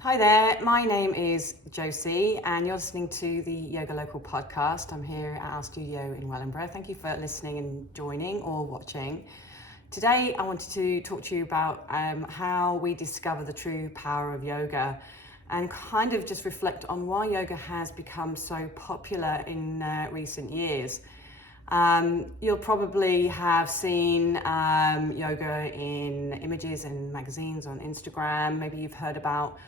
Hi there, my name is Josie and you're listening to the Yoga Local podcast. I'm here at our studio in Wellingborough. Thank you for listening and joining or watching. Today I wanted to talk to you about how we discover the true power of yoga and kind of just reflect on why yoga has become so popular in recent years. You'll probably have seen yoga in images and magazines on Instagram. Maybe you've heard about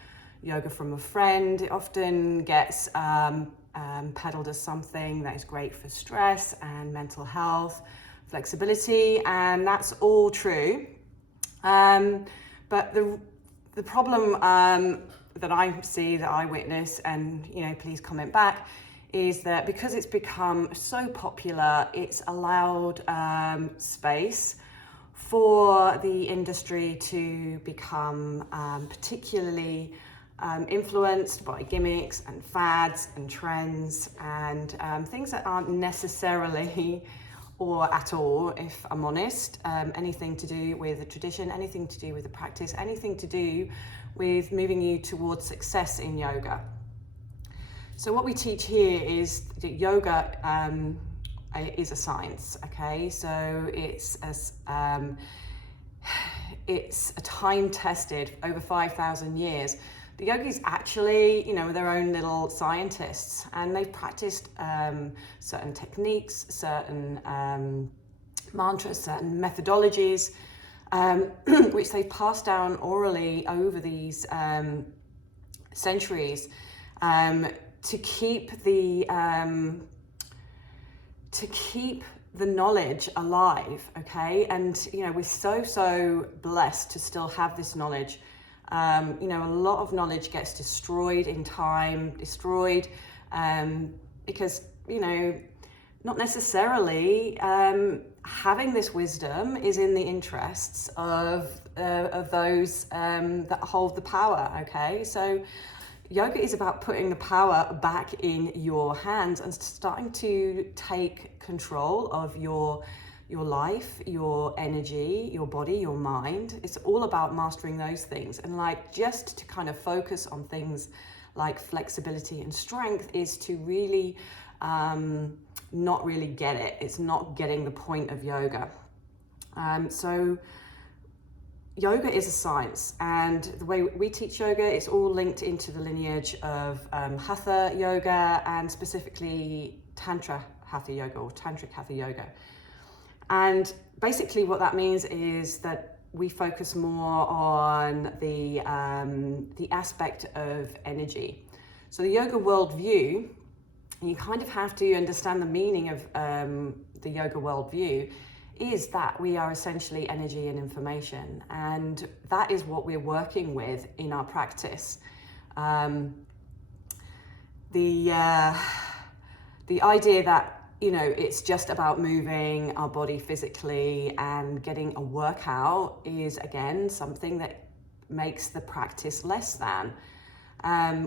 yoga from a friend. It often gets peddled as something that is great for stress and mental health, flexibility, and that's all true. But the problem that I see, that I witness, and please comment back, is that because it's become so popular, it's allowed space for the industry to become particularly influenced by gimmicks and fads and trends and things that aren't necessarily or at all, if I'm honest, anything to do with the tradition, anything to do with the practice, anything to do with moving you towards success in yoga. So what we teach here is that yoga is a science, okay? So it's a time-tested, over 5,000 years. The yogis actually, their own little scientists, and they've practiced certain techniques, certain mantras, certain methodologies, which they've passed down orally over these centuries to keep the knowledge alive, okay? And we're so blessed to still have this knowledge. A lot of knowledge gets destroyed in time, because not necessarily having this wisdom is in the interests of those that hold the power, okay? So yoga is about putting the power back in your hands and starting to take control of your life, your energy, your body, your mind. It's all about mastering those things. And just to kind of focus on things like flexibility and strength is to really not really get it. It's not getting the point of yoga. So yoga is a science, and the way we teach yoga is all linked into the lineage of Hatha yoga, and specifically Tantra Hatha yoga or Tantric Hatha yoga. And basically what that means is that we focus more on the aspect of energy. So the yoga worldview, you kind of have to understand the meaning of the yoga worldview, is that we are essentially energy and information, and that is what we're working with in our practice. The idea that it's just about moving our body physically and getting a workout is again something that makes the practice less than.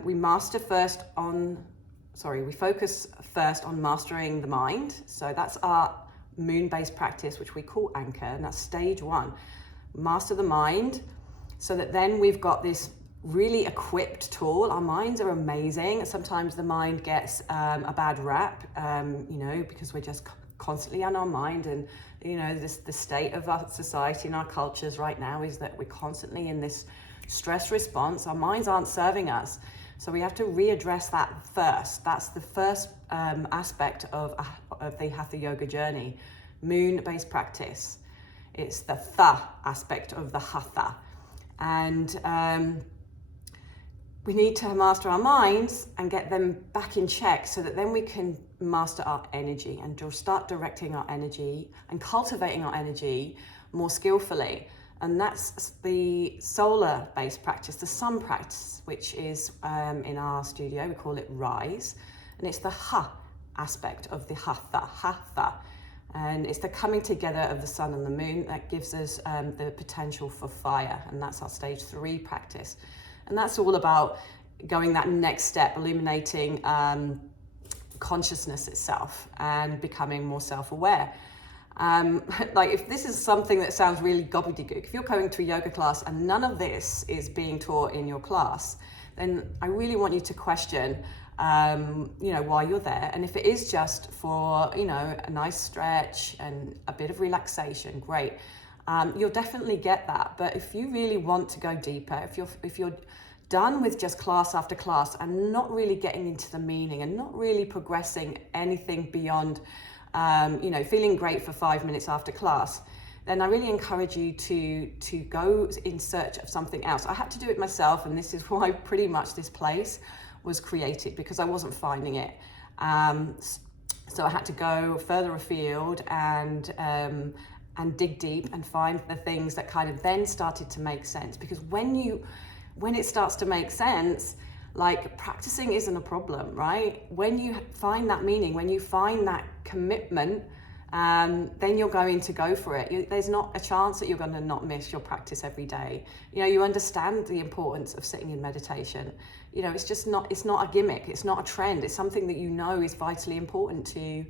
We focus first on mastering the mind. So that's our moon-based practice, which we call anchor, and that's stage one. Master the mind, so that then we've got this really equipped tool. Our minds are amazing. Sometimes the mind gets a bad rap, because we're just constantly on our mind, and the state of our society and our cultures right now is that we're constantly in this stress response. Our minds aren't serving us, so we have to readdress that first. That's the first aspect of the Hatha yoga journey, moon-based practice. It's the tha aspect of the Hatha, and we need to master our minds and get them back in check, so that then we can master our energy and start directing our energy and cultivating our energy more skillfully. And that's the solar-based practice, the sun practice, which is in our studio, we call it Rise. And it's the Ha aspect of the Hatha. And it's the coming together of the sun and the moon that gives us the potential for fire. And that's our stage 3 practice. And that's all about going that next step, illuminating consciousness itself and becoming more self-aware. If this is something that sounds really gobbledygook, if you're going to a yoga class and none of this is being taught in your class, then I really want you to question, why you're there. And if it is just for, a nice stretch and a bit of relaxation, great. You'll definitely get that. But if you really want to go deeper, if you're done with just class after class and not really getting into the meaning and not really progressing anything beyond, feeling great for 5 minutes after class, then I really encourage you to go in search of something else. I had to do it myself, and this is why pretty much this place was created, because I wasn't finding it. So I had to go further afield and dig deep and find the things that kind of then started to make sense. Because when it starts to make sense, like, practicing isn't a problem, right? When you find that meaning, when you find that commitment, then you're going to go for it. There's not a chance that you're going to not miss your practice every day. You understand the importance of sitting in meditation. It's not a gimmick. It's not a trend. It's something that is vitally important to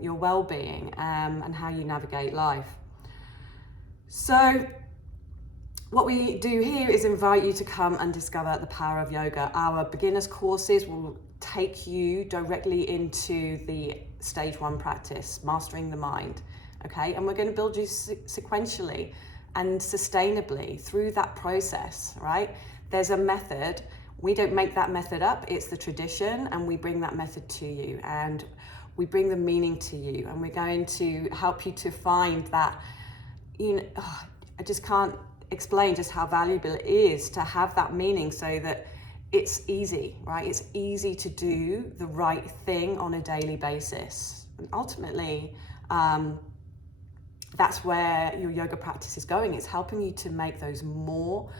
your well-being and how you navigate life. So what we do here is invite you to come and discover the power of yoga. Our beginners courses will take you directly into the stage 1 practice, mastering the mind. Okay, and we're going to build you sequentially and sustainably through that process, right? There's a method. We don't make that method up. It's the tradition, and we bring that method to you, and we bring the meaning to you, and we're going to help you to find that. I just can't explain just how valuable it is to have that meaning, so that it's easy, right? It's easy to do the right thing on a daily basis. And ultimately, that's where your yoga practice is going. It's helping you to make those more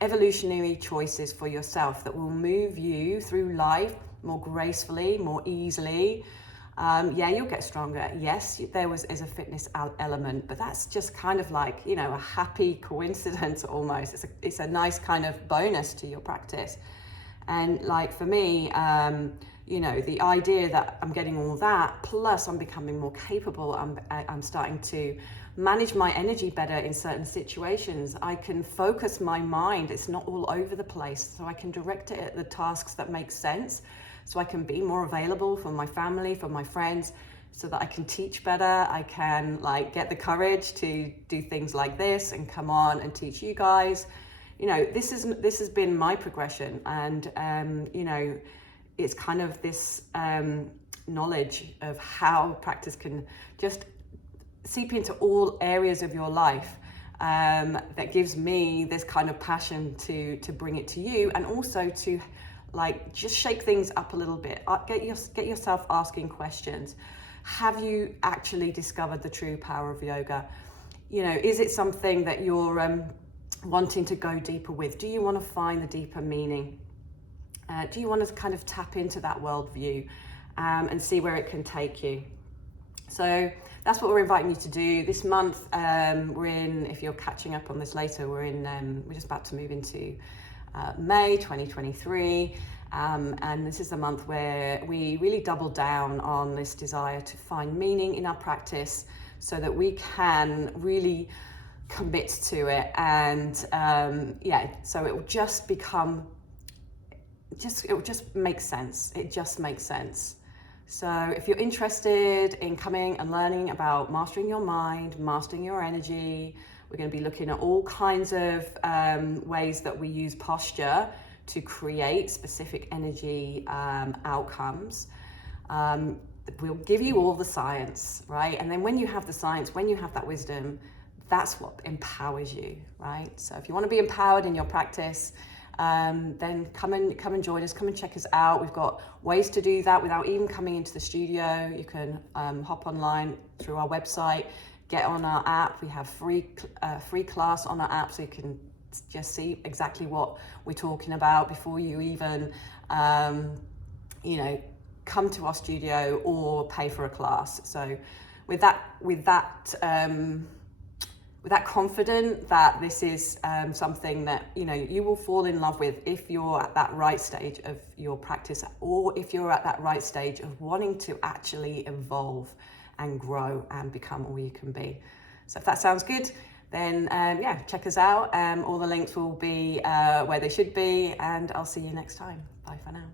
evolutionary choices for yourself that will move you through life more gracefully, more easily. You'll get stronger. Yes, is a fitness element, but that's just kind of like, a happy coincidence almost. It's a nice kind of bonus to your practice. And like for me, the idea that I'm getting all that, plus I'm becoming more capable, I'm starting to manage my energy better in certain situations. I can focus my mind. It's not all over the place. So I can direct it at the tasks that make sense. So I can be more available for my family, for my friends, so that I can teach better. I can get the courage to do things like this and come on and teach you guys. This has been my progression, and it's kind of this knowledge of how practice can just seep into all areas of your life. That gives me this kind of passion to bring it to you, and also to just shake things up a little bit. Get yourself asking questions. Have you actually discovered the true power of yoga? Is it something that you're wanting to go deeper with? Do you want to find the deeper meaning? Do you want to kind of tap into that worldview and see where it can take you? So that's what we're inviting you to do this month. We're in, if you're catching up on this later, we're just about to move into May 2023, and this is the month where we really double down on this desire to find meaning in our practice, so that we can really commit to it, and so it will just make sense. It just makes sense. So if you're interested in coming and learning about mastering your mind, mastering your energy, we're going to be looking at all kinds of ways that we use posture to create specific energy outcomes. We'll give you all the science, right? And then when you have the science, when you have that wisdom, that's what empowers you, right? So if you want to be empowered in your practice, then come and join us, come and check us out. We've got ways to do that without even coming into the studio. You can hop online through our website, get on our app. We have free class on our app, so you can just see exactly what we're talking about before you even come to our studio or pay for a class. So with that confident that this is something that you will fall in love with if you're at that right stage of your practice, or if you're at that right stage of wanting to actually evolve and grow and become all you can be. So if that sounds good, then yeah, check us out. All the links will be where they should be, and I'll see you next time. Bye for now.